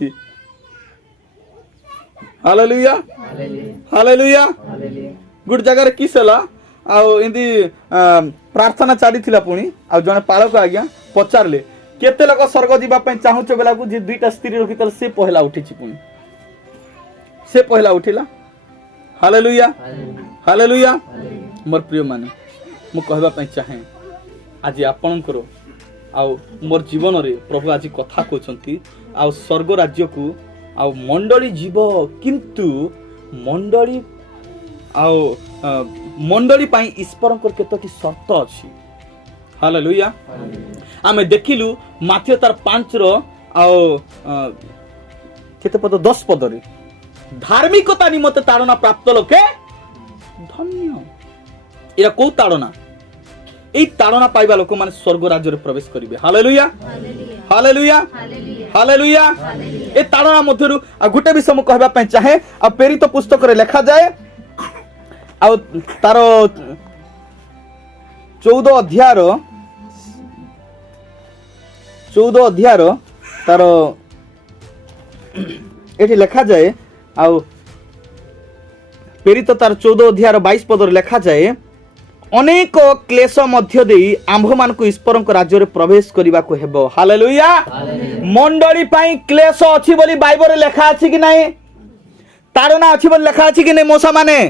अछि hallelujah hallelujah good जगह रे किस हला आ इंदी प्रार्थना चाली थिला पुणी आ जने पाळक आज्ञा पचारले केते लोक स्वर्ग जीवा पय चाहूच बेला को जे दुईटा स्त्री रखितल से पहला उठिछि पुणी से पहला उठिला हालेलुया हालेलुया मोर प्रिय माने मु कहबा पय चाहे आज आपणकर आ मोर जीवन रे प्रभु आज कथा कहउछंती आ स्वर्ग राज्य को आ मंडली जीव किंतु मंडली आ मंडली पय ईश्वरकर केतकी शर्त अछि हालेलुया आमे देखिलु माथ्य तार 5 रो आ केते पद 10 पद रे धार्मिकता निमते ताड़ना प्राप्त लोके धन्य या को ताड़ना ए ताड़ना पाइबा लोक माने स्वर्ग राज्य रे प्रवेश करिवे हालेलुया हालेलुया हालेलुया ए ताड़ना मध्यरु गुटे विषय मु कहबा पय चाहे आ प्रेरित पुस्तक रे लिखा जाए आ तार 14 अध्याय रो तार एठी लिखा जाए आ प्रेरित तार 14 अध्याय 22 पद रे लिखा जाए अनेक क्लेश मध्य देई आंभ मान को ईश्वर को राज्य रे प्रवेश करिबा को हेबो हालेलुया मंडली पई क्लेश अछि बोली बाइबल रे लिखा अछि कि नाही ताड़ना अछि बोली लिखा अछि कि नाही मोसा माने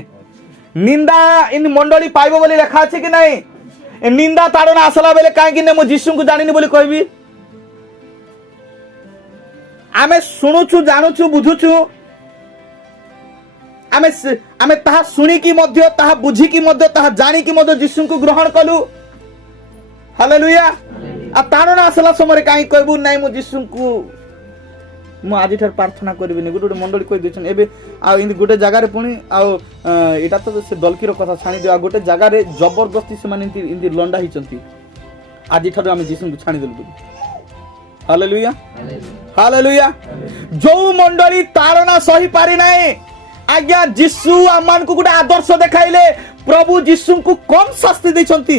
निंदा इन मंडली पाइबो बोली लिखा अछि कि नाही निंदा ताड़ना आसला बेले काहे कि ने मो यीशु को जानिनी बोली कहबी आमे सुनुछु जानुछु बुझुछु आमे ताहा सुनी की मध्य ताहा बुझी की मध्य ताहा जानी की मध्य यीशु को ग्रहण कलु हालेलुया आ ताड़ना आसला समय काहे कहबू नाही मो यीशु को मु आज ठर प्रार्थना करबिनी गुटे मंडली कहि देछन एबे आ इन गुटे जगह रे पुनी आ एटा तो से दलकीर कथा छाणी दिया गुटे जगह रे जबरदस्ती से माने इन लंडा हिचंती आज ठर हम यीशु को छाणी देलु हालेलुया हालेलुया जो मंडली ताड़ना सही पारि नाही आज्ञा यीशु आमान को गुटे आदर्श देखाइले प्रभु यीशु को कम शास्ति दैछंती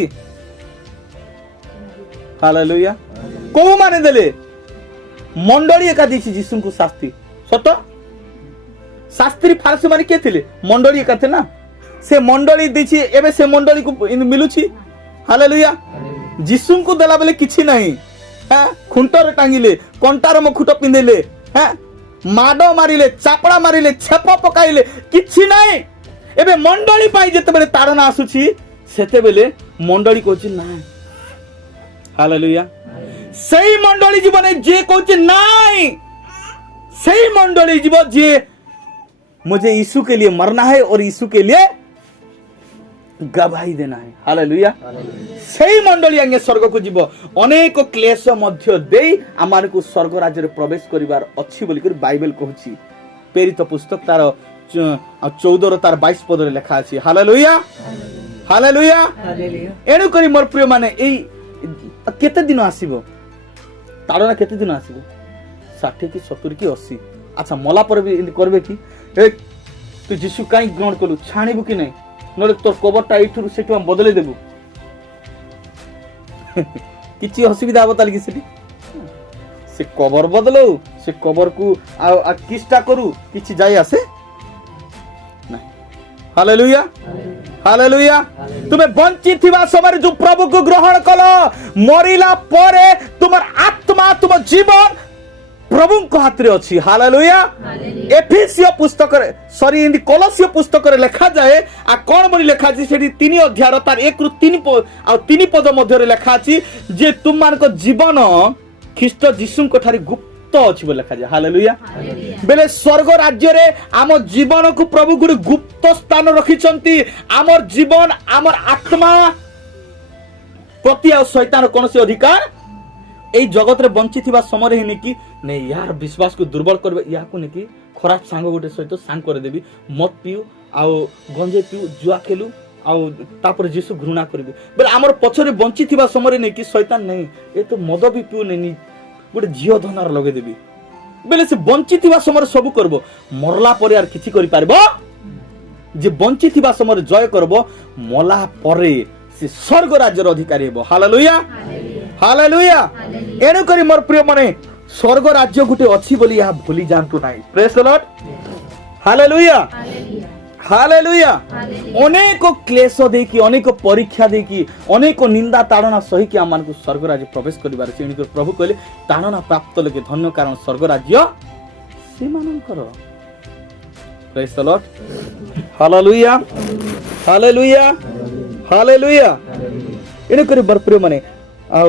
हालेलुया को माने देले मंडली एका दैछि यीशु को शास्ति सत शास्त्री फारसी माने के थिले मंडली एका थे ना से मंडली दैछि एबे से मंडली को मिलुछि हालेलुया यीशु को देला बेले किछि नाही हां खुंटर टांगिले कंटार मुकुट पिंदेले हां माडो मारिले चापड़ा मारिले छेप पकाइले किछि नाही एबे मंडली पाई जते बेले ताड़ना आसुछि सेते बेले मंडली कहछि नाही हालेलुया सही मंडली जीवन जे कहछि नाही सही मंडली जीवन जे मुझे यीशु के लिए मरना है और यीशु के लिए गवाही देना है हालेलुया सही मंडली आगे स्वर्ग को जीव अनेक क्लेश मध्य देई आमान को स्वर्ग राज्य रे प्रवेश करिवार अछि बोली कर बाइबल कहछि प्रेरित पुस्तक तार 14 रो तार 22 पद रे लिखा अछि हालेलुया हालेलुया एनु करी मोर प्रिय माने एई केते दिन आसीबो ताड़ना केते दिन आसीबो 60 की 70 की 80 अच्छा मला पर भी करबे की ए तू यीशु काई ग्रहण कलु छाणीबु कि नहीं नले तोर कबरटा इठुर सेटु हम बदले देबु किछि असुविधा होता लगी से कबर बदलो से कबर को आ किस्टा करू किछि जाय आसे नहीं हालेलुया हालेलुया तुमे वंचित थिबा समय जो प्रभु को ग्रहण कलो मरिला परे तुमर आत्मा तुम जीवन प्रभु को हाथ रे अछि हालेलुया एफेसियो पुस्तक रे सॉरी इन कोलोसियो पुस्तक रे लिखा जाए आ कोन बनी लिखा अछि सेठी 3 अध्याय तार 1 रु 3 पद मध्य रे लिखा अछि जे तुम मान को जीवन ख्रीष्ट यीशु को ठारी गुप्त अछि बोले लिखा जाए हालेलुया बेले स्वर्ग राज्य रे आम जीवन को प्रभु गुडी गुप्त स्थान रखिचंती आमर जीवन आमर आत्मा प्रति आ शैतान कोनसे अधिकार ए जगत रे वंचित थिबा समय हि नेकी ने यार विश्वास को दुर्बल करबे या को नेकी खराब सांग गोटे सहित सांग कर देबी मत पिउ आ गंजे पिउ जुआ खेलु आ तापर यीशु घृणा करबे बेले हमर पछरे वंचित थिबा समय नेकी शैतान नहीं ए तो मद भी पिउ नेनी गोटे झियो धनार लगे देबी बेले से वंचित थिबा समय सब करबो मरला पर यार किछि करि पारबो जे वंचित थिबा समय जय करबो मला परे से स्वर्ग राज्यर अधिकारी हेबो हालेलुया हालेलुया एनु करी मोर प्रिय माने स्वर्ग राज्य गोटे अच्छी बोली यहाँ भूली जातु ना। Praise the Lord, hallelujah hallelujah. अनेक क्लेश देकी, अनेक परीक्षा देकी, अनेक निंदा ताड़ना सही कि आम स्वर्ग राज्य प्रवेश करिबार अछि। एणिक प्रभु कहले ताड़ना प्राप्त लोके धन्य, कारण स्वर्ग राज्य से मानकर। Praise the Lord, hallelujah hallelujah hallelujah. एणिक बरप्रिय माने आ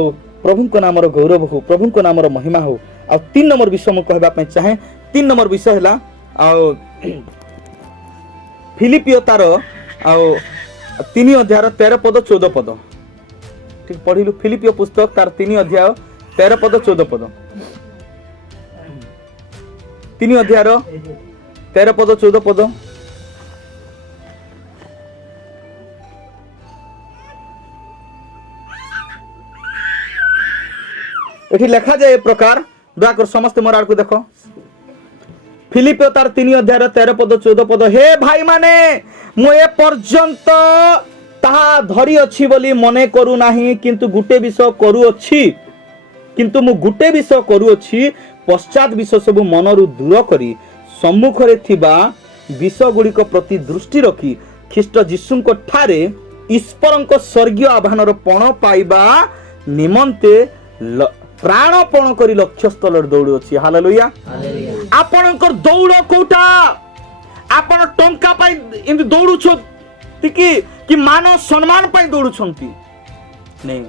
प्रभु को नाम गौरव हो, प्रभु को नाम महिमा हो। आ 3 नंबर विषय मु कहबा पय चाहे। 3 नंबर विषय हला आ फिलिपियो तार आ 3 अध्याय 13 पद 14 पद। ठीक पढ़िलु फिलिपियो पुस्तक तार 3 अध्याय 13 पद 14 पद। 3 अध्याय 13 पद 14 पद। एठी लिखा जाए प्रकार, दयाकर समस्त मोर आड़ को देखो। फिलिपियो तार 3 अध्याय 13 पद 14 पद। हे भाई माने मु ए पर्यंत ताहा धरी अछि बोली मने करू नाही, किंतु गुटे विषय करू अछि, किंतु मु गुटे विषय करू अछि, पश्चात विषय सब मनरु दूर करी सम्मुखरे थिबा विषय गुड़िक प्रति दृष्टि रखी ख्रीष्ट जीशुंको ठारे ईश्वरंको स्वर्गीय आह्वानर पण पाइबा निमंते प्राणपण करी लक्ष्य स्थल दौड़ अछि। हालेलुया। आपणकर दौड़ कोटा आपण टंका पाई इंद दौड़ु छ कि मान सम्मान पाई दौड़ु छंती नहीं।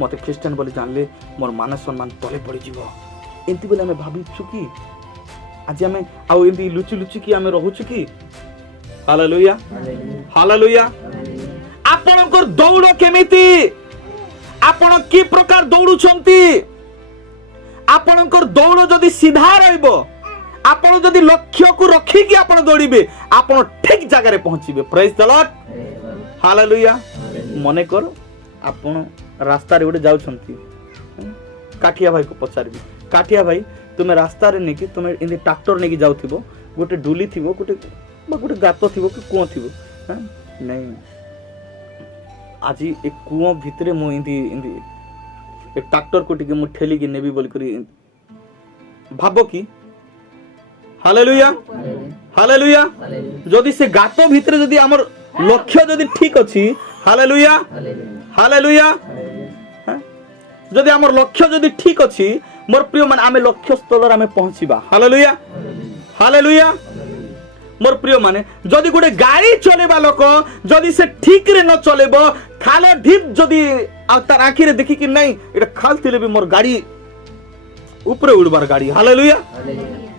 मते क्रिश्चियन बोली जानले मोर मान सम्मान तले पड़ी जीवो एंती बोले हमें भाबी छु कि आज हमें आउ एंती लुचि लुचि कि हमें रहु छु कि। Hallelujah hallelujah. आपणकर दौड़ केमिति, आपण की प्रकार दौड़ु छंती। आपणकर दौड़ जदि सीधा रहइबो, आपण जदि लक्ष्य को रखी कि आपण दौड़िबे, आपण ठीक जगह रे पहुंचीबे। Praise the Lord, hallelujah. मने कर आपण रास्ता रे गोटे जाउ छंती, काठिया भाई को पचारबी, काठिया भाई तुमे रास्ता रे नेकी तुमे इंदी ट्रैक्टर नेकी जाउथिबो, गोटे डुली थिबो, गोटे गातो थिबो कि कुओ थिबो, नहीं आज एक कुओ भितरे मु इंदी एक ट्रैक्टर को टिके मु ठेली कि नेबी बोल करी भाबो कि। Hallelujah hallelujah. जदि से गातो भितरे जदि हमर लक्ष्य जदि ठीक अछि, हालेलुया हालेलुया, जदि हमर लक्ष्य जदि ठीक अछि मोर प्रिय मन आमे लक्ष्य स्थल रे आमे पहुंचीबा। Hallelujah hallelujah. मोर प्रिय माने जदि गोटे गाड़ी चलेबा लोक जदि से ठीक रे न चलेबो, खाल ढीप जदि तार आखि रे देखि कि नहीं एटा खाल थिले भी मोर गाड़ी ऊपरे उड़बार गाड़ी। हालेलुया।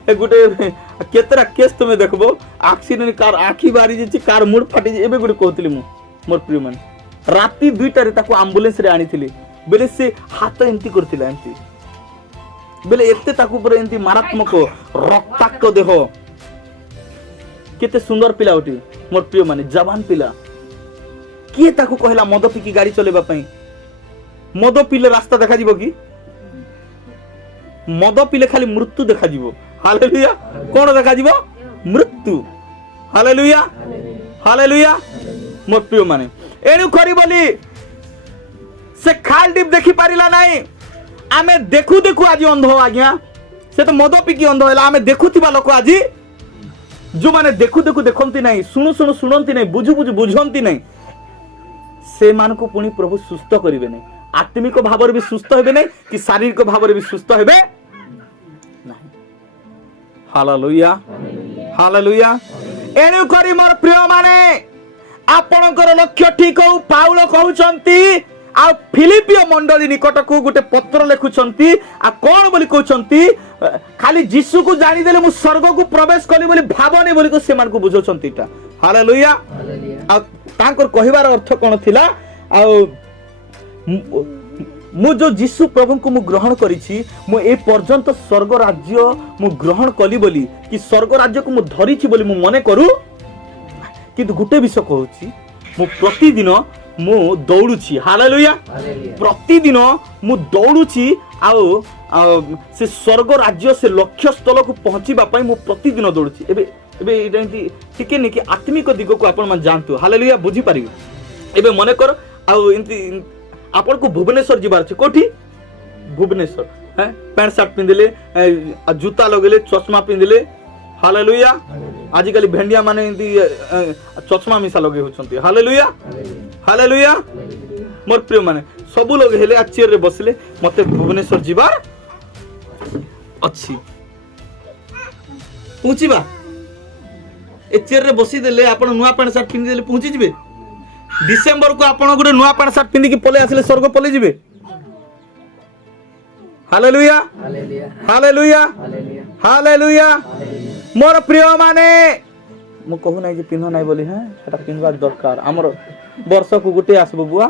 ए गोटे केतरा केस तुमे देखबो एक्सीडेंट कार आखि बारी जे कार मुड़ फाटी जे एबे गोटे कहतली मु मोर प्रिय माने राती 2टा रे ताको एम्बुलेंस रे आनीथिली बेले से हाथ एंती करथिला, एंती बेले एते ताको ऊपर एंती मारात्मक रक्ताक्त देह। केते सुंदर पिला उठी मोर प्रिय माने जवान पिला, किए ताको कहला मद पिकी गाड़ी चलेबा पई। मद पिले रास्ता देखा जीवो कि? मद पिले खाली मृत्यु देखा जीवो। हालेलुया। कोन देखा जीवो? मृत्यु। Hallelujah hallelujah. मोर प्रिय माने एनु करी बोली से खाल डिप देखि पारिला नाही, आमे देखु देखु आज अंध हो आज्ञा। से तो मद पिकी अंध होला, आमे देखुथिबा लोक आज जो माने देखु देखु देखंती नहीं, सुनु सुनु सुनंती नहीं, बुझु बुझु बुझंती नहीं, से मान को पुणी प्रभु सुस्थ करिवे नहीं। आत्मिक भाव भी सुस्थ हेबे नहीं कि शारीरिक भाव भी सुस्थ हेबे नहीं। Hallelujah hallelujah. एणु करी मोर प्रिय माने आपणकर लक्ष्य ठीक हो। पाउल कहउचंती आ फिलिपियो मंडली निकट को गोटे पत्र लिखुचंती आ कोन बोली कहउचंती खाली जीसु को जानी देले मु स्वर्ग को प्रवेश कली बोली भावनी बोली को से मान को बुझोचंती ता। हालेलुया। आ तांकर कहिवार अर्थ कोन थिला आ मु जो जीसु प्रभु को मु ग्रहण करिछि, मु ए पर्यंत स्वर्ग राज्य मु ग्रहण कली बोली कि स्वर्ग राज्य को मु धरिछि बोली मु मने करू, किंतु गुटे विषय कहूछि मु प्रतिदिन मु दौड़ुछि। हालेलुया। प्रतिदिन मु दौड़ुछि आउ से स्वर्ग राज्य से लक्ष्य स्थल को पहुंचीबा पई मु प्रतिदिन दौड़ुछि। एबे एबे इदांती टिके ने कि आत्मिक दिग को आपण मान जानतु। हालेलुया। बुझी पारिबे। एबे मने कर आउ इंती आपण को भुवनेश्वर जिबार छै। कोठी? भुवनेश्वर। पैंट सार्ट पिंधिले जूता लगेले चश्मा पिंधिले हालेलुया आजिकल भेंडिया माने चश्मा मिशा लगे होचंती हालेलुया हालेलुया मोर प्रिय माने सबु लोग हेले आ चेयर रे बसले मते भुवनेश्वर जीवार अच्छी पहुंचीबा ए चेयर रे बसी देले आपण नुआ पैंट सार्ट पिंधि देले पहुंची जिवे डिसेंबर को आपण गुटे नुआ पैंट सार्ट पिंधि की पले आसले स्वर्ग पले जिवे हालेलुया हालेलुया हालेलुया मोर प्रिय माने मु कहू नाही जे पिन्ह नाही बोली सेटा पिन्हवा दरकार हमर वर्ष को गुटे आसबो बुआ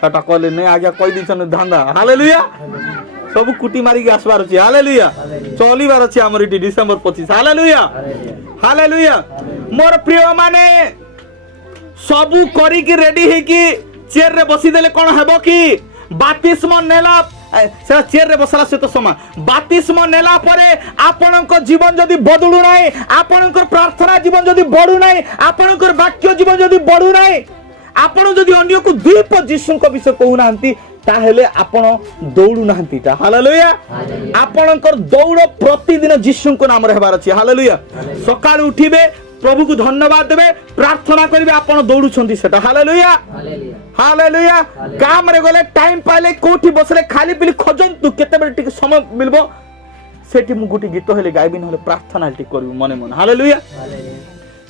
सेटा कहले नै आज्ञा कहि दिछन धांदा हालेलुया सब कुटी मारी के आसबार अछि हालेलुया चलीबार अछि हमर इटी डिसेंबर 25 हालेलुया हालेलुया मोर प्रिय माने सब करी की रेडी हे की चेयर रे बसी देले कोन हेबो की बातिस्म नेला से चेयर रे बसला से तो समा बातिस्म नेला परे आपनकर जीवन जदी बदलु नाही आपनकर प्रार्थना जीवन जदी बढ़ु नाही आपनकर वाक्य जीवन जदी बढ़ु नाही आपण जदी अन्य को दीप यीशु को विषय कहू नांती ताहेले आपण दौड़ू नांती ता हालेलुया आपनकर दौड़ प्रतिदिन यीशु को नाम रे हेबार अछि हालेलुया सकाळ उठिबे प्रभु को धन्यवाद देबे प्रार्थना करिवे आपण दौड़ू छंती सेटा हालेलुया हालेलुया काम रे गले टाइम पाइले कोठी बसले खाली पिली खोजंतु केते बेले टिके समय मिलबो सेठी मु गुटी गीत हेले गाइबिन हेले प्रार्थना टिके करबो मने मन हालेलुया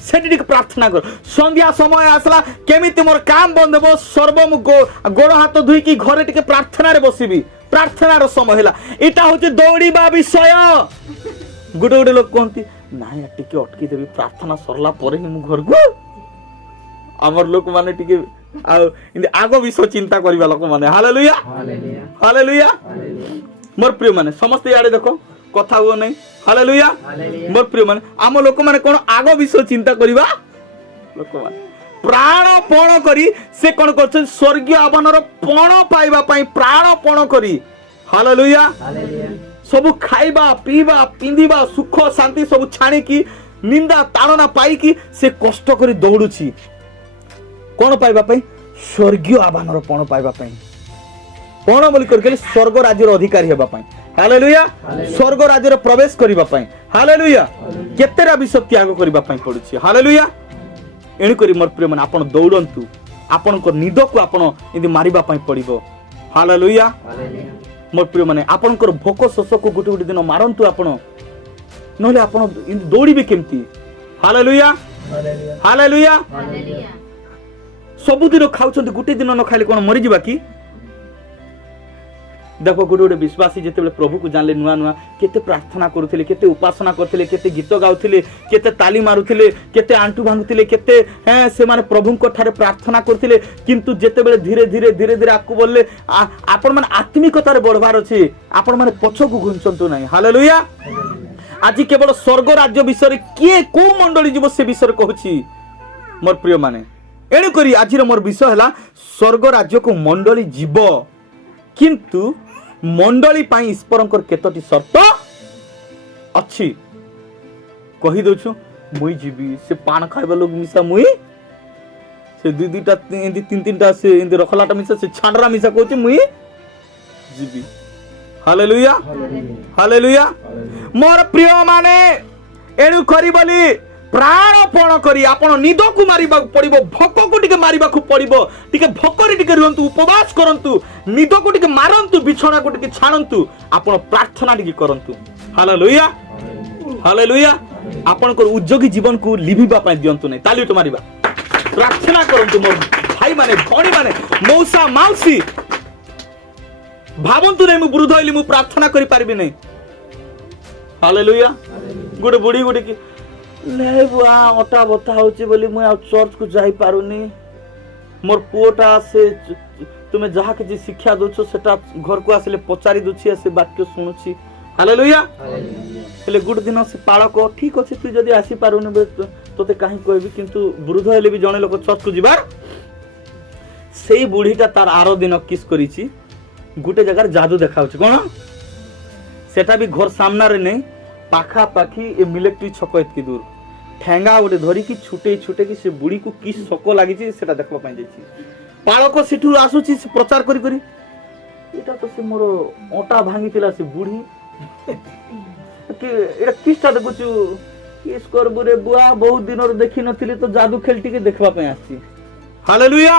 सेठी टिके प्रार्थना कर संध्या समय आसला केमिति मोर काम बंद देबो सर्व मु गोड़ हाथ धुई की घरे टिके प्रार्थना रे बसिबी प्रार्थना रो समय हैला इटा होचे दौड़ीबा विषय गुटे गुटे लोक कोंती नाही टिके अटकी देबी प्रार्थना सरला परे ही मु घर को हमर लोक माने टिके आगो विषय चिंता करिबा लोक माने हालेलुया हालेलुया मोर प्रिय माने समस्त याडे देखो कथा हो नै हालेलुया मोर प्रिय माने आम लोक माने कोन आगो विषय चिंता करिबा लोक माने प्राण पण करी से कोन करछन स्वर्गीय आवानर पण पाइबा पई प्राण पण करी हालेलुया सब खाइबा पीबा पिंदिबा सुख शांति सब छाणी की निंदा ताड़ना पाई की से कष्ट करी दौड़ुची कोन पाइबा पई स्वर्गीय आवानर पण पाइबा पई पण बोली करके स्वर्ग राज्यर अधिकारी हेबा पई हालेलुया स्वर्ग राज्यर प्रवेश करिबा पई हालेलुया केतेरा विषय त्याग करिबा पई पडुची हालेलुया एणी करी मोर प्रिय मन आपण दौड़ंतु आपण को निद को आपण इदि मारिबा पई पड़िबो हालेलुया मोर प्रिय माने आपनकर भोक शोष को गुटे गुटे दिन मारंतु आपण नहले आपण दौड़ीबे केमती हालेलुया हालेलुया सबुदिन खाउछंती गुटे दिन न खाइले कोन मरि जिबा की देखो गुटे गुटे विश्वासी जेतेबेले प्रभु को जानले नुआ नुआ केते प्रार्थना करूथिले केते उपासना करथिले केते गीत गाउथिले केते ताली मारुथिले केते आंटू भांगुथिले केते से माने प्रभु को ठारे प्रार्थना करथिले किंतु जेतेबेले धीरे धीरे धीरे धीरे आकु बोलले आपण माने आत्मिकता रे बढ़वार अछि आपण माने पछो को घुंचंतु नाही हालेलुया आज केवल स्वर्ग राज्य विषय किए को मंडली जीव से विषय कहूची मोर प्रिय माने एणु करी आजिर मोर विषय हला स्वर्ग राज्य को मंडली जीव किंतु मंडली पाई ईश्वरंकर केतोटी शर्त अच्छी कहि दोछु मुई जीवी से पान खाइबा लोग मिसा मुई से दुईटा तीन तीनटा से इंदि रखलाटा मिसा से छांडरा मिसा कहूची मुई जीवी हालेलुया हालेलुया मोर प्रिय माने एणु करी बोली प्राणपण करी आपण निद को मारिबा पड़िबो भोक को टिके मारिबा को पड़िबो टिके भोकरी टिके रहंतु उपवास करंतु निद को टिके मारंतु बिछोना को टिके छाणंतु आपण प्रार्थना टिके करंतु हालेलुया हालेलुया आपण को उद्योगी जीवन को लिभिबा पय दियंतु नै ताली तो मारिबा प्रार्थना करंतु मोर भाई माने भणी माने मौसा माउसी भावंतु नै मु वृद्ध हइली मु प्रार्थना करि पारबी नै हालेलुया गुडे बुढी गुडे की ले बुआ ओटा बता होची बोली मु चर्च को जाई पारुनी मोर पुओटा से तुमे जहा के शिक्षा दोछो सेटा घर को आसले पचारी दोछि से वाक्य सुनुछि हालेलुया हेले गुड दिन से पाळक ठीक अछि तू जदी आसी पारुनी तोते काहे कहबी किंतु वृद्ध हेले भी जणे लोक चर्च को जिबार सेई बुढीटा तार आरो दिन किस करिछि गुटे जगह जादू देखाउछि कोन सेटा भी घर सामना रे नै पाखा पाखी ए मिलिट्री छक एतकी दूर ठेंगा गोटे धरी की छुटे छुटे की से बुढ़ी को कि शक लगी सेटा देखबा पई जाईछि पाळक सेठू आसुछि प्रचार करी करी এটা তো সে মোর অটা ভাঙিଥିଲା সে বুড়ি কি এটা কিস্টা দেখুଛୁ কিস করবু রে বুয়া বহুত দিনর দেখি নଥିଲି তো জাদু খেল টিকে দেখবা ପାଇଁ আসছি ହାଲେଲୁୟା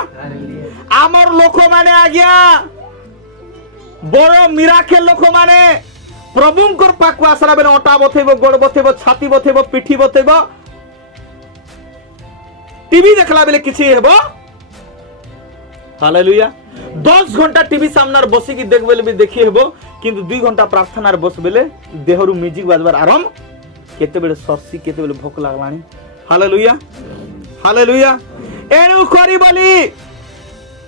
ଆମର ଲୋକମାନେ ଆଜ୍ଞା ବଡ ମିରାକେଲ ଲୋକମାନେ ପ୍ରଭୁଙ୍କର ପାଖକୁ ଆସିଲା ବେଳେ ଅଟା ବଥେଇବ ଗୋଡ ବଥେଇବ ଛାତି ବଥେଇବ ପିଠି ବଥେଇବ टीवी देखला बेले किछि हेबो हालेलुया 10 घंटा टीवी सामने बसी की देख बेले भी देखि हेबो किंतु 2 घंटा प्रार्थना बस बेले देहरु म्यूजिक बाजबार आरंभ केते बेले सरसी केते बेले भोक लागलानी हालेलुया हालेलुया एनु करी बोली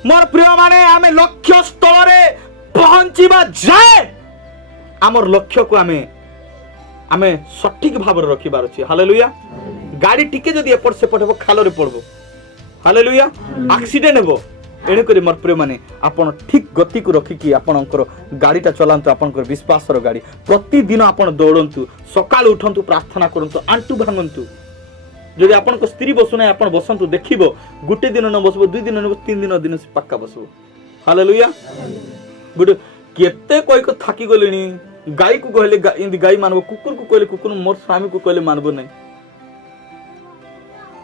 मोर प्रिय माने आमे लक्ष्य स्थल रे पहुंचीबा जाय हमर लक्ष्य को आमे सठिक भाव रे रखिबार अछि हालेलुया गाड़ी टिके जदि एपट सेपट हेबो खालो रे पड़बो हालेलुया एक्सीडेंट हेबो एने करी मोर प्रिय माने आपण ठीक गति को रखी कि आपनकर गाड़ीटा चलांतु आपनकर विश्वास रो गाड़ी प्रतिदिन आपण दौड़ंतु सकाळ उठंतु प्रार्थना करंतु आंटू भांगंतु जदि आपनकर स्त्री बसु नै आपण बसंतु देखिबो गुटे दिन न बसबो 2 दिन न 3 दिन से पक्का बसबो हालेलुया गुड केते कोई को थाकी गलेनी गाय को कहले इंदी गाय मानबो कुकुर को कहले कुकुर मोर स्वामी को कहले मानबो नै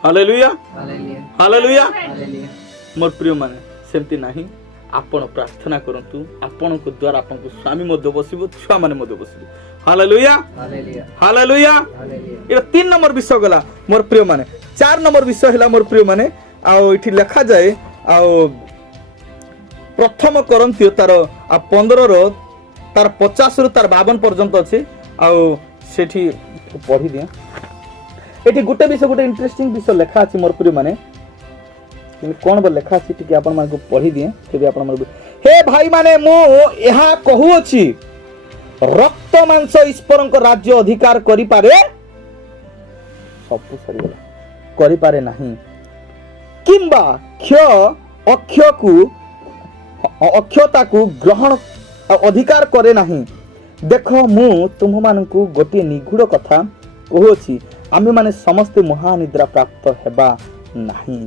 हालेलुया हालेलुया मोर प्रिय माने सेमती नाही आपण प्रार्थना करंतु आपण को द्वारा आपण को स्वामी मध्य बसिबो छुआ माने मध्य बसिबो हालेलुया हालेलुया ये 3 नंबर विषय गला मोर प्रिय माने 4 नंबर विषय हला मोर प्रिय माने आ इठी लिखा जाए आ प्रथम करंतियो तार 15 रो तार 50 रो तार 52 पर्यंत अछि आ सेठी पढी दिया एठी गुटे विषय गुटे इंटरेस्टिंग विषय लिखा अछि मोर प्रिय माने कौन बो लिखा अछि टिके आपण मान को पढी दिए फिर आपण मान हे भाई माने मो यहा कहू अछि रक्त मांस ईश्वरक राज्य अधिकार करि पारे सब सरी गला करि पारे नाही किंबा अक्षता को ग्रहण अधिकार करे नाही देखो मु तुम मान को गोटे निगूढ़ कथा कहू अछि आमे माने समस्त महानिद्रा प्राप्त हेबा नाही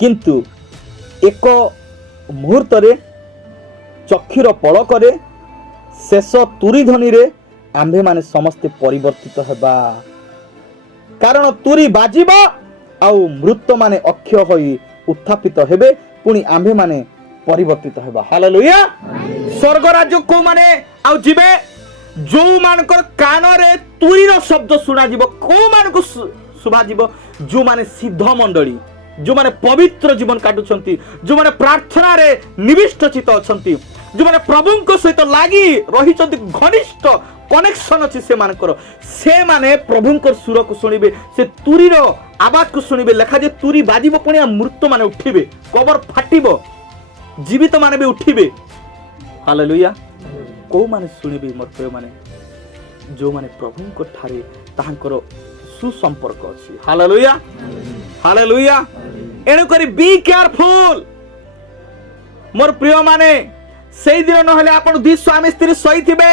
किंतु एक मुहूर्त रे चक्षुर पलक रे शेष तुरी ध्वनि रे आम्भे माने समस्ते परिवर्तित हेबा कारण तुरी बाजिबा आउ मृत माने अक्षय होई उत्थापित हेबे पुनी आम्भे माने परिवर्तित हेबा हालेलुया स्वर्ग राज्य को माने आउ जिबे जो मानकर कान रे तुरी रो शब्द सुना जिवो को मान को सुभा जिवो जो माने सिद्ध मंडली जो माने पवित्र जीवन काटुछंती जो माने प्रार्थना रे निविष्ट चित अछंती जो माने प्रभु को सहित लागी रहिचंती घनिष्ठ कनेक्शन अछि से मानकर से माने प्रभु को सुर को सुनिबे से तुरी रो आवाज को सुनिबे लेखा जे तुरी बाजिबो पुणी मृत माने उठिबे कबर फाटिबो जीवित माने भी उठिबे हालेलुया को माने सुनिबे मोर प्रिय माने जो माने प्रभु को ठारे ताहांकर सुसंपर्क अछि हालेलुया हालेलुया एनु करी बी केयरफुल मोर प्रिय माने सेई दिन न हले आपण दि स्वामी स्त्री सही थिबे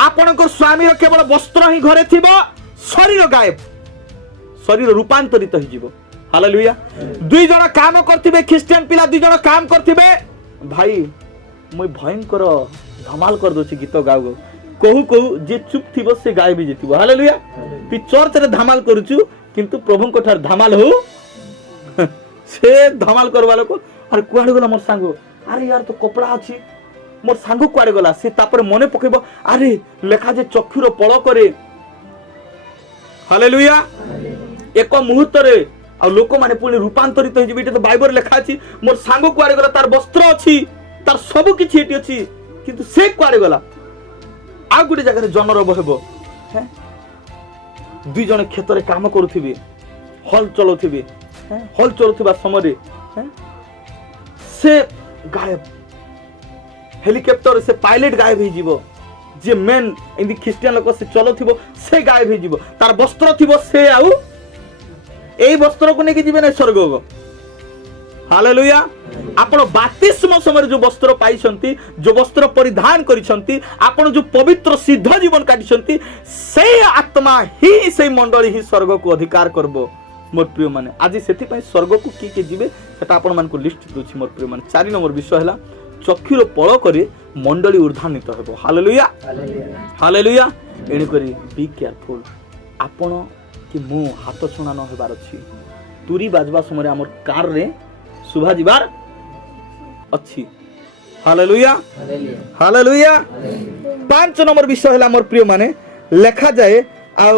आपण को स्वामी रो केवल वस्त्र ही घरे थिबो शरीर गायब शरीर रूपांतरित हो जिवो हालेलुया दुई जण काम करथिबे ख्रिस्टियन पिला दुई जण काम करथिबे भाई मुई भयंकर धमाल कर दोछि गीत गाउ कहू कहू जे चुप थिबो से गायब ही जेतिबो हालेलुया तू चर्च रे धमाल करूछु किंतु प्रभु को ठार धमाल हो से धमाल करवा लोक अरे कुआडे गला मोर सांगो अरे यार तो कपड़ा अछि मोर सांगो कुआडे गला से तापर मने पकेबो अरे लेखा जे चक्षुर पल करे हालेलुया एक मुहूर्त रे आ लोक माने पुनी रूपांतरित हो जिबे तो बाइबल लेखा अछि मोर सांगो कुआडे गला तार वस्त्र अछि तार सब किछि एटी अछि किंतु से कुआडे गला आ गुटे जगह जनरब हेबो हैं दुई जण खेत रे काम करूथिबे हल चलौथिबे हैं हल चलौथिबा समय हैं से गायब हेलिकॉप्टर से पायलट गायब हो जीवो जे मेन इंदी ख्रिस्टियन लोक से चलौथिबो से गायब हो जीवो तार वस्त्र थिबो से आउ एई वस्त्र को नेकी जीवे नै स्वर्ग गो हालेलुया आपण बातिस्म समय जो वस्त्र पाइछंती जो वस्त्र परिधान करिछंती आपण जो पवित्र सिद्ध जीवन काटिछंती से आत्मा ही से मंडली ही स्वर्ग को अधिकार करबो मोर प्रिय माने आज से स्वर्ग को किए जीवे सेटा आपण मान लिस्ट दूची मोर प्रिय माने 4 नंबर विषय है चक्षुर पल करे मंडली ऊर्ध्वान्वित हेबो हालेलुया हालेलुया एणी करी बी केयरफुल आपण कि मु हाथ छुणा न हेबार अछि तुरी बाजवा समय हमर कार रे सुभा जीवार अछि हालेलुया हालेलुया 5 नंबर विषय है मोर प्रिय माने लेखा जाए आ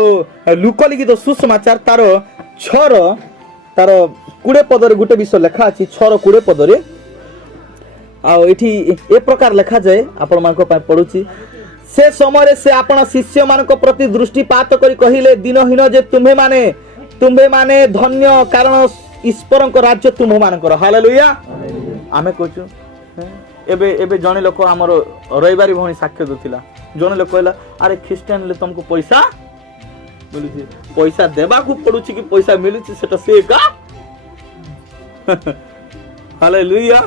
लुक लिखित सुसमाचार तार 6 तार 20 पदरे गोटे विषय लेखा अछि 6 20 पदरे आ एठी ए प्रकार लेखा जाए आपण मानको पय पढुची से समय से आपण शिष्य मानको प्रति दृष्टिपात करी कहिले दिनहीन जे तुम्हे माने धन्य कारण ईश्वर को राज्य तुम मानकर हालेलुया आमे कहचु एबे एबे जने लोक हमर रविवारी भणी साक्ष्य दथिला जने लोक कहला अरे ख्रिस्टियन ले तुमको पैसा मिलुची पैसा देबा को पडुची कि पैसा मिलुची सेटा से का हालेलुया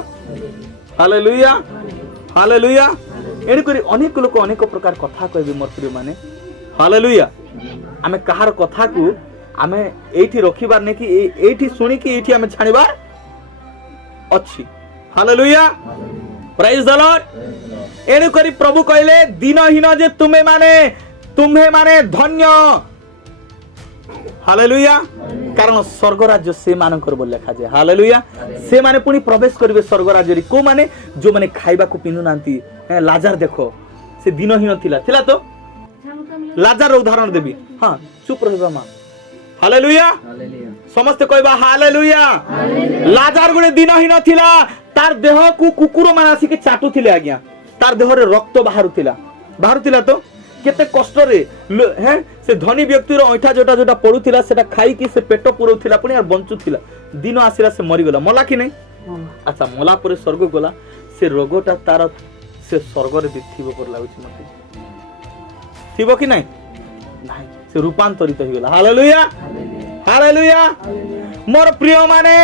हालेलुया हालेलुया एडी करी अनेक लोक अनेक प्रकार कथा कहबे मोर प्रिय माने हालेलुया आमे कहार कथा को आमे एठी रखिबार ने कि एठी सुनी कि एठी आमे छानिबार अछि हालेलुया प्रेज द लॉर्ड एडी करी प्रभु कहले दिनहीन जे तुम्हे माने धन्य हालेलुया कारण स्वर्ग राज्य से मानकर बोल लेखा जाए हालेलुया से माने पुनी प्रवेश करिवे स्वर्ग राज्य रे को माने जो माने खाइबा को पिनु नांती लाजार देखो से दिनहीन थिला तो लाजार उदाहरण देबी हां चुप रहबा मा हालेलुया समस्त कहबा हालेलुया लाजार गुणे दिनहीन थिला तार देह को कुकुर मान आसी के चाटू थिले आज्ञा तार देह रे रक्त बाहरुतिला तो केते कष्ट रे हैं से धनी व्यक्ति रो ऐठा जोटा पडुतिला सेटा खाई कि से पेट पुरोथिला पुनी यार बंचुथिला दिन आसिला से मरि गला मला कि नै अच्छा मला परे स्वर्ग गला से रोगटा तार से स्वर्ग रे दिथिबो पर लागुछि मते थिबो कि नै नाही से रूपांतरित हो गला हालेलुया हालेलुया मोर प्रिय माने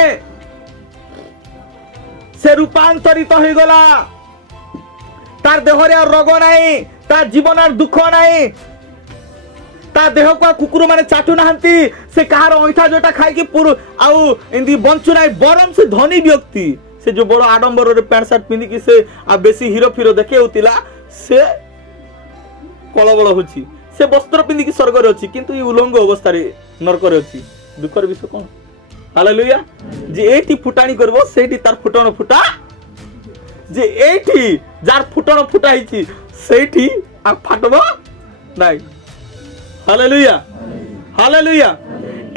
से रूपांतरित हो गला तार देह रे रोग नाही तार जीवन दुख नाही ता देह को कुकुर माने चाटू नाहंती से कहार ऐठा जोटा खाई कि पुरु आउ इंदी बंचु नाही बरम से धनी व्यक्ति से जो बड़ आडंबर रे पैंट शर्ट पिंदी कि से आ बेसी हीरो फिरो देखे होतिला से कलबल होची से वस्त्र पिंदी कि स्वर्ग रे अछि किंतु ई उलंग अवस्था रे नरक रे अछि दुखर विषय कोन हालेलुया जे एठी फुटाणी करबो सेठी तार फुटण फुटा जे एठी जार फुटण फुटा हिची सेठी आ फाटबो नाही हालेलुया हालेलुया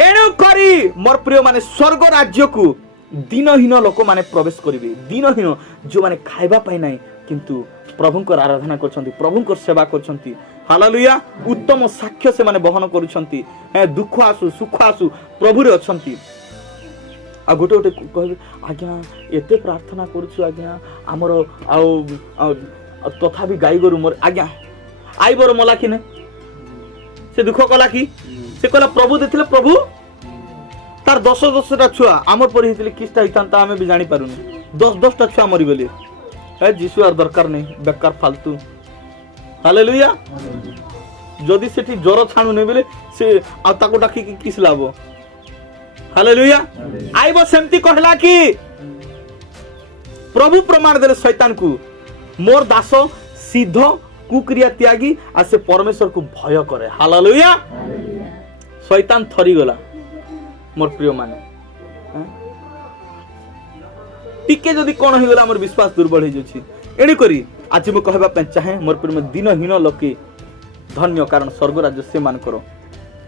एणु करी मोर प्रिय माने स्वर्ग राज्य को दिनहीन लोक माने प्रवेश करिवे दिनहीन जो माने खाइबा पाई नाही किंतु प्रभु को आराधना करछंती प्रभु को सेवा करछंती हालेलुया उत्तम साक्ष्य से माने बहन करूछंती दुख आसु सुख आसु प्रभु रे अछंती आ गोटे गोटे कहबे आज्ञा एते प्रार्थना करूछु आज्ञा हमर आ तथापि गाई गोरु मोर आज्ञा आइबर मला कि नै से दुख कला कि से कहला प्रभु देथिले प्रभु तार 10 छुआ आमर पर हितले किस्ता हितांता हमें भी जानि पारुनी 10 छुआ मरि गले ए जीसु आर दरकार नै बेकार फालतू हालेलुया जदी सेठी ज्वर छाणु नै बेले से आ ताको डाकी कि किस लाभो हालेलुया आइबो सेमती कहला कि प्रभु प्रमाण देले शैतान को मोर दास सिद्ध कुक्रिया त्यागी आ से परमेश्वर को भय करे हालेलुया शैतान थरी गला मोर प्रिय माने टिके जदी कोन हो गला मोर विश्वास दुर्बल हो जाछि एडी करी आज मु कहबा पे चाहे मोर प्रिय में दिनहीन लोके धन्य कारण स्वर्ग राज्य से मान करो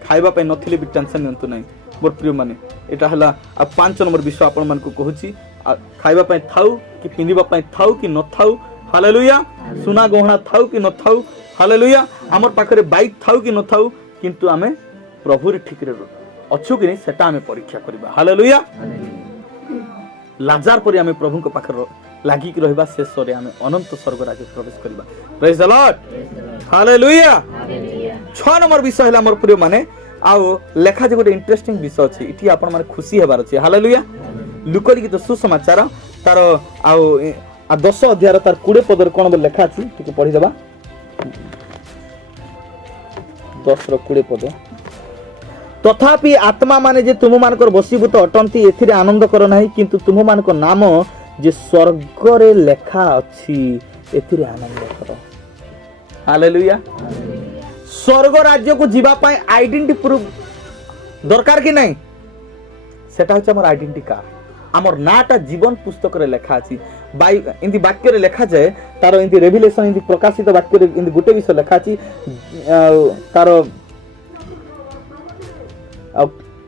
खाइबा पे नथिले भी टेंशन नंतु नै मोर प्रिय माने एटा हला 5 नंबर विषय आपण मान को कहूची खाइबा पे थाउ कि पिनिबा पे थाउ कि न थाउ हालेलुया सुना गहना थाउ कि न थाउ हालेलुया हमर पाखरे बाइक थाउ कि न थाउ किंतु आमे प्रभु रे ठीक रे अछु कि नै सेटा आमे परीक्षा करबा हालेलुया लाजार परि आमे प्रभु को पाखर लागी कि रहबा शेष रे आमे अनंत स्वर्ग राज्य प्रवेश करबा praise the Lord hallelujah 6 number विषय हला हमर प्रिय माने आउ लेखा जे गोटे इंटरेस्टिंग विषय अछि इठी आपण माने खुशी हेबार अछि हालेलुया लुक लिखित सुसमाचार तार आउ 10 अध्याय तार 20 पदर कोन लेखा अछि टिके पढि देबा 10 रो 20 पद तथापि आत्मा माने जे तुम मानकर वशीभूत अटंती एथिरे आनंद कर नाही किंतु तुम मानकर नाम जे स्वर्ग रे लेखा अछि एथिरे आनंद कर। हालेलुया। स्वर्ग राज्य को जीवा पाए आइडेंटिटी प्रूफ दरकार कि नहीं, सेटा होचे हमर आइडेंटिटी कार्ड। हमर नाटा जीवन पुस्तक रे लेखा अछि। इनती वाक्य रे लेखा जाए तार इनती रेविलेशन इनती प्रकाशित वाक्य रे इनती गुटे विषय लेखा अछि तार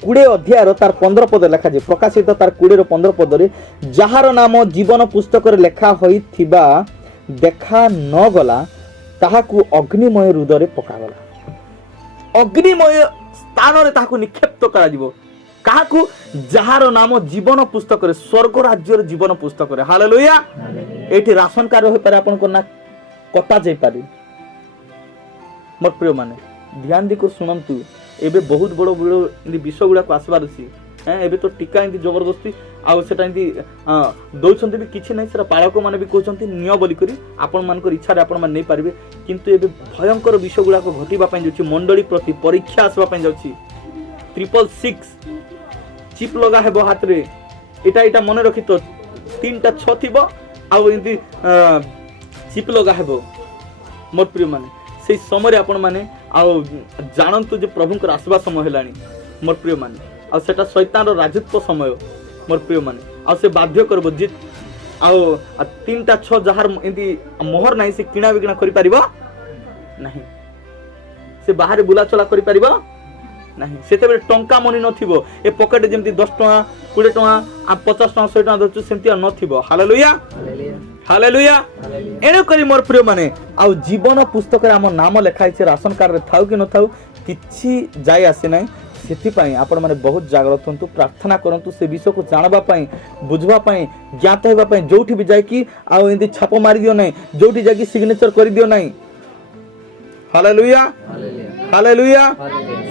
20 अध्याय तार 15 पद लेखा जाए प्रकाशित तार 20 रो 15 पद रे जहार नाम जीवन पुस्तक रे लेखा होई थिबा देखा न गला ताहाकू अग्निमय रुदरे पकागला। अग्निमय स्थान रे ताहाकू निक्षेप्त करा जिवो काहाकू जहार नाम जीवन पुस्तक रे स्वर्ग राज्य रे जीवन पुस्तक रे। हालेलुया। एठी राशन कार्ड होई पारे आपन को ना कटा जाई पारे। मोर प्रिय माने ध्यान दी को सुनंतु एबे बहुत बड़ बड़ विषय गुडा को आसबार अछि। एबे तो टीका इंदी जबरदस्ती आ सेटा इंदी दउछन्ती भी किछि नै, सेरा पालक माने भी कहउछन्ती निय बोली करी आपन मान को इच्छा रे आपन मान नै पारबे। किंतु एबे भयंकर विषय गुडा को घटिबा पय जाउछि, मंडली प्रति परीक्षा आसबा पय जाउछि। 666 चिप लगा हेबो हाथ रे एटा मन रखी तो 3टा 6 थिबो आ इंदी चिप लगा हेबो। मोर प्रिय माने से समय आपण माने आ जानंतु जे प्रभुंकर आसबा समय हेलानी। मोर प्रिय माने आ सेटा शैतान रो राजत्व समय। मोर प्रिय माने आ से बाध्य करबो जे आ 3टा 6 जहार इंदी मोहर नाही से किणा बिकणा करि परिबो नाही, से बाहर बुला चला करि परिबो नाही। सेते बेले टंका मनी नथिबो ए पॉकेट जेमति 10 टका 20 टका आ 50 टका 100 टका दछु सेमति नथिबो। Hallelujah hallelujah. एने करी मोर प्रिय माने आ जीवन पुस्तक रे हम नाम लिखाइ छे राशन कार्ड रे थाउ कि न थाउ किछि जाय आसे नाही। सेति पई आपण माने बहुत जागृत हंतु, प्रार्थना करंतु से विषय को जानबा पई बुझबा पई ज्ञात हेबा पई जोठी भी जाय कि आ इंदी छाप मारि दियो नाही, जोठी जाय कि सिग्नेचर करि दियो नाही। Hallelujah hallelujah.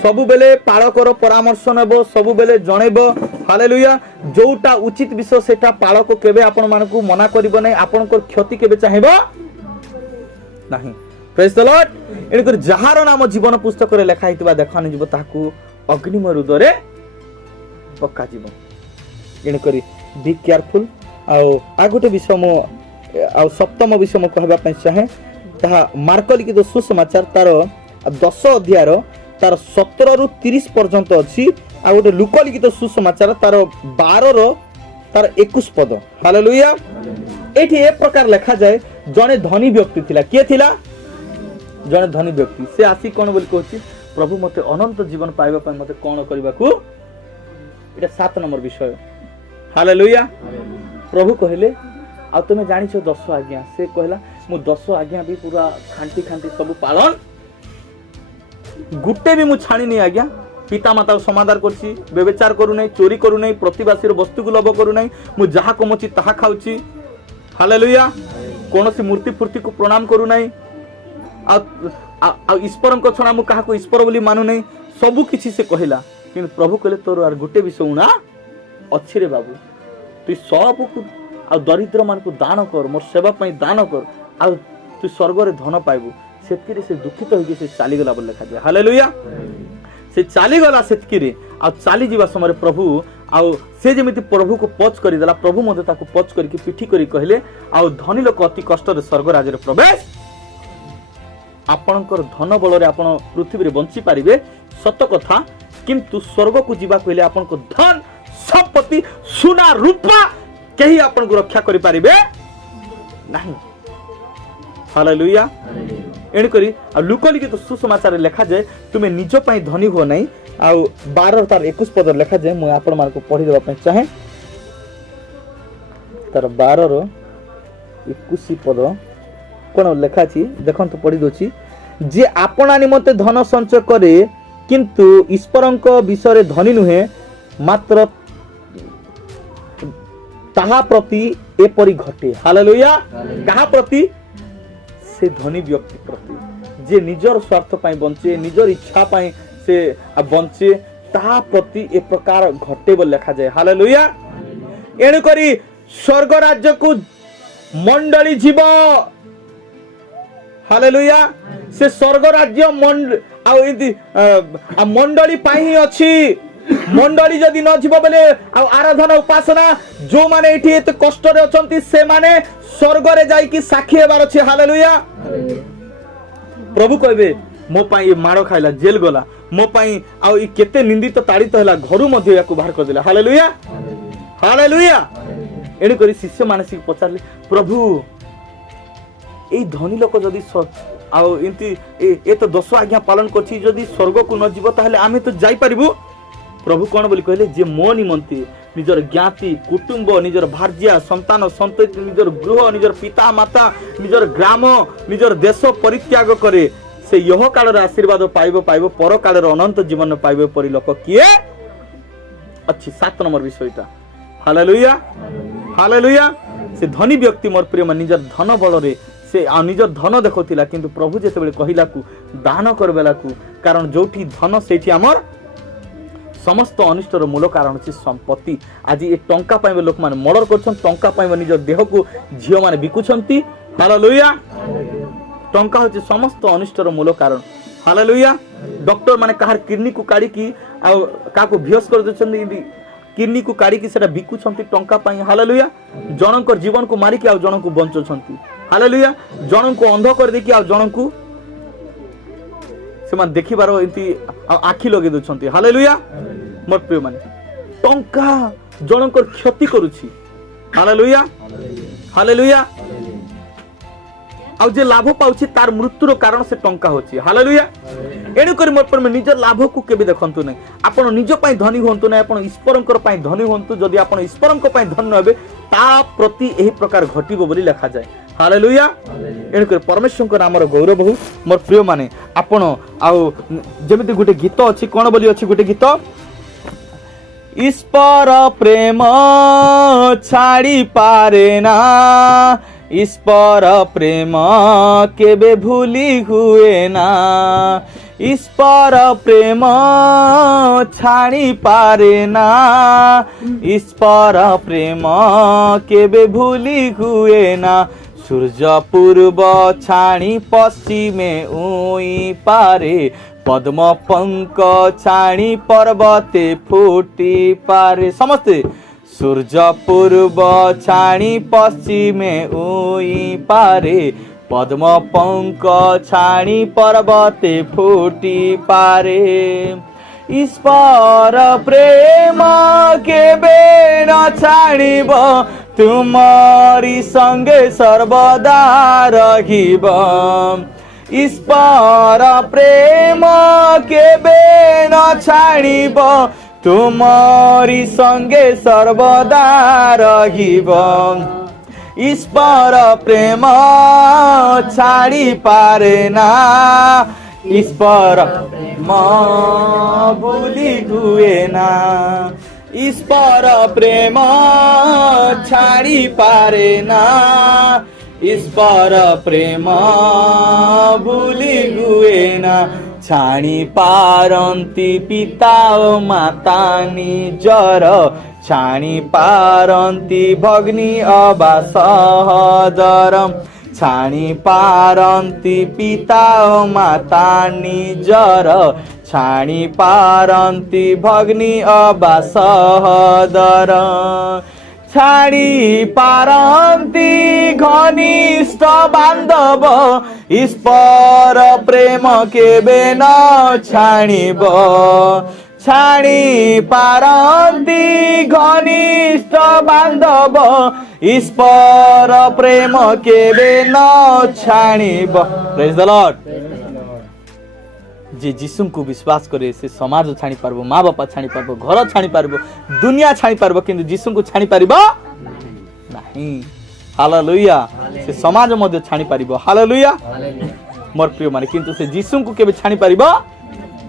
सबु बेले पालकर परामर्श नेबो, सबु बेले जणेबो। हालेलुया। जोटा उचित विषय सेटा पालक केबे आपण मानकू मना करिबो नै, आपण को क्षति केबे चाहेबो नाही। Praise the Lord. एनकर जहार नाम जीवन पुस्तक रे लेखा हितबा देखानि जिवो ताकू अग्निमय रुदरे पक्का जीवो। एनकरी बी केयरफुल। आ गोटे विषय मो आ सप्तम विषय मो कहबा पय चाहे ताहा मार्क लिखित सुसमाचार तार 10 अध्याय तार 17 रु 30 पर्यंत अछि। आ गोटे लुक लिखित सुसमाचार तार 12 रो तार 21 पद। हालेलुया। एठी ए प्रकार लिखा जाए जने धनी व्यक्ति थिला। के थिला? जने धनी व्यक्ति। से आसी कोन बोल कहछि प्रभु मते अनंत जीवन पाइबा पय मते कोन करबाकू। एटा 7 नंबर विषय। हालेलुया। प्रभु कहले आ तुमे जानिछो 10 आज्ञा। से कहला मु 10 आज्ञा भी पूरा खांटी खांटी सब पालन गुटे भी मु छाणी नहीं आज्ञा। पिता माता समादार करछि, व्यभिचार करू नहीं, चोरी करू नहीं, प्रतिवासी वस्तु को लोभ करू नहीं, मु जहा कमछि ताहा खाउछि। हालेलुया। कोनोसी मूर्ति फूर्ति को प्रणाम करू नहीं, आ ईश्वर को छणा मु काहा को ईश्वर बोली मानु नहीं। सब किछि से कहला। किंतु प्रभु कहले तोर आर गुटे विषय उना अछि रे बाबू, तू सब को आ दरिद्र मान को दान कर, मोर सेवा पई दान कर, आ तू स्वर्ग रे धन पाइबू। सेतकी से दुखित होई से चाली गला बोल लिखा जाय। हालेलुया। से चाली गला सेतकी रे आ चाली जीवा समय प्रभु आ से जेमिति प्रभु को पच करि देला, प्रभु मते ताको पच करी के पिठी करी कहले आ धनी लोक अति कष्ट रे स्वर्ग राज रे प्रवेश। आपनकर धन बल रे आपण पृथ्वी रे बंची पारिबे सत कथा, किंतु स्वर्ग को जीवा कहले आपन को धन संपत्ति सोना रूपा केही आपन को रक्षा करि पारिबे नाही। हालेलुया। एण करी आ लुक लिखित सुसमाचार लिखा जाए तुमे निज पई धनी हो नहीं। आ 12 तार 21 पद लिखा जाए। मु आपण मान को पढि देबा पई चाहे तार 12 रो 21 पद कोन लिखा छी देखंतु पढि दोछि जे आपणा निमते धन संचय करे किंतु ईश्वरंक विषय रे धनी नुहे, मात्र ताहा प्रति एपरि घटे। हालेलुया। कहा प्रति? से धनी व्यक्ति प्रति जे निजर स्वार्थ पाई बंचे, निजर इच्छा पाई से बंचे, ता प्रति ए प्रकार घटे बोल लिखा जाए। हालेलुया। एणु करी स्वर्ग राज्य को मंडली जीव। हालेलुया। से स्वर्ग राज्य मंडली ही अच्छी मंडली जदि न जीव बेले आराधना उपासना जो माने एठी एते कष्ट रे अछंती से माने स्वर्ग रे जाई कि साक्षी हेबार अछि। हालेलुया। प्रभु कहबे मो पाई माड़ खाइला जेल गला मो पाई आ ई केते निंदित ताड़ित हला घरु मध्ये याकू बाहर कर देला। Hallelujah hallelujah. एडी करी शिष्य मानसिक पचारले प्रभु ए धनी लोक जदि आउ एंती ए तो 10 आज्ञा पालन करछि जदि स्वर्ग को न जीव ताहले आमे तो जाई परिबु। प्रभु कोन बोली कहले जे मो निमंती निजर ज्ञाति कुटुंब निजर भार्या संतान संतति निजर गृह निजर पिता माता निजर ग्राम निजर देश परित्याग करे से यह काल आशीर्वाद पाइबो पाइबो पर काल अनंत जीवन पाइबो परि लोक किए अच्छी। 7 नंबर विषयटा। Hallelujah hallelujah. से धनी व्यक्ति मोर प्रिय मन निजर धन बल रे से निजर धन देखौतिला किंतु प्रभु जेते बेले कहिला को दान करबेला को कारण जोठी धन सेठी हमर समस्त अनिष्टर मूल कारण अछि संपत्ति। आज ए टंका पाइबे लोक माने मर्डर करछन टंका पाइबे निजर देह को झियो माने बिकुछंती। हालेलुया। टंका होछि समस्त अनिष्टर मूल कारण। हालेलुया। डॉक्टर माने कहार किडनी को काडी की आ का को भियस कर देछन किडनी को काडी की सेटा बिकुछंती टंका पाई। हालेलुया। जनकर जीवन को मारी की आ जन को बंचछंती। हालेलुया। जन को अंध कर दे की आ जन को से देखि बारो एंती आखि लगे दछंती। हालेलुया। मोर प्रिय माने टंका जनकर क्षति करूछि। Hallelujah hallelujah. आ जे लाभ पाउछि तार मृत्युर कारण से टंका होछि। हालेलुया। एणु करी मोर प्रिय निज लाभ को केबे देखंतु नै आपण निज पई धनी होंतु नै आपण ईश्वरंकर पई धनी होंतु। जदि आपण ईश्वरंकर पई धन्य हेबे ता प्रति एही प्रकार घटिबो बोली लिखा जाय। हालेलुया। एणु करी परमेश्वरंकर नामर गौरव हो। मोर प्रिय माने आपण आउ जेमिति गुटे गीत अछि कोन बोली अछि गुटे गीत ईश्वर प्रेम छाड़ी पारे ना ईश्वर प्रेम केबे भूली हुए ना ईश्वर प्रेम छाड़ी पारे ना ईश्वर प्रेम केबे भूली हुए ना सूर्य पूर्व छाणी पश्चिमे उई पारे पद्म पंक छाणी पर्वते फुटी पारे। समस्ते सूर्य पूर्व छाणी पश्चिमे उई पारे पद्म पंक छाणी पर्वते फुटी पारे ईश्वर प्रेम केबे न छाड़िब तुमरी संगे सर्वदा रहिब ईश्वर प्रेम केबे न छाड़िब तुमरी संगे सर्वदा रहिब ईश्वर प्रेम छाड़ी पारे ना ईश्वर भूली हुए ना ईश्वर प्रेम छाड़ी पारे ना ईश्वर प्रेम भूली हुए ना छाणी पारंती पिता ओ माता निजर छाणी पारंती भग्नी अबा सहदर छाणी पारंती पिता ओ माता निजर छाणी पारंती भग्नी अबा सहदर छाड़ी पारंती घनिष्ठ बांधव ईश्वर प्रेम केबे न छाणिब छाड़ी पारंती घनिष्ठ बांधव ईश्वर प्रेम केबे न छाणिब। Praise the Lord. जे जीसु को विश्वास करे से समाज छाणी पारबो माँ बापा छाणी पारबो घर छाणी पारबो दुनिया छाणी पारबो किंतु जीसु को छाणी पारबो नहीं। हालेलुया। से समाज मध्ये छाणी पारबो। हालेलुया। मोर प्रिय माने किंतु से जीसु को केबे छाणी पारबो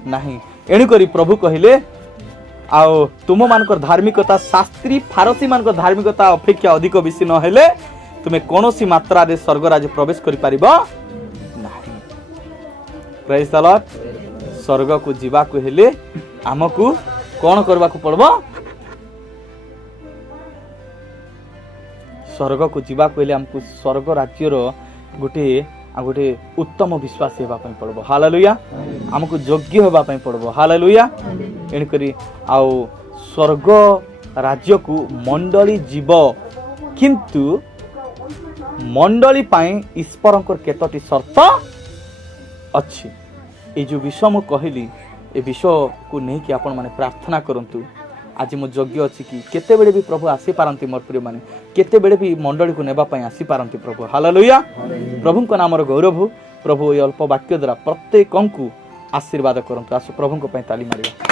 नहीं। एणु करी प्रभु कहिले आओ तुम मानकर धार्मिकता शास्त्री फारसी मानकर धार्मिकता अपेक्षा अधिक बेसी न हेले तुमे कोनोसी मात्रा रे स्वर्ग राज्य प्रवेश करि पारिबो नहीं। Praise the Lord. स्वर्ग को जीवा को हेले हमकु कोन करबा को पड़बो स्वर्ग को जीवा को हेले हमकु स्वर्ग राज्य रो गुटे आ गोटे उत्तम विश्वासी होगा पड़ो। हालेलुया। आमको योग्य होगा पड़ो। हालेलुया। एणुक आउ स्वर्ग राज्य को मंडली जीव किंतु मंडली ईश्वर केतोटी शर्त अच्छी। ये जो विषय मु कहली ए विषय को लेकिन आपण मैंने प्रार्थना करंतु। आज मो योग्य अच्छी कि केते बेले भी प्रभु आसी पारंती मोर प्रिय माने केते बेले भी मंडली को नेबा पई आसी पारंती प्रभु। हालेलुया। प्रभु को नाम गौरव हो। प्रभु ये अल्प वाक्य द्वारा प्रत्येक को आशीर्वाद करंतु। आसु प्रभु को ताली मारिबा।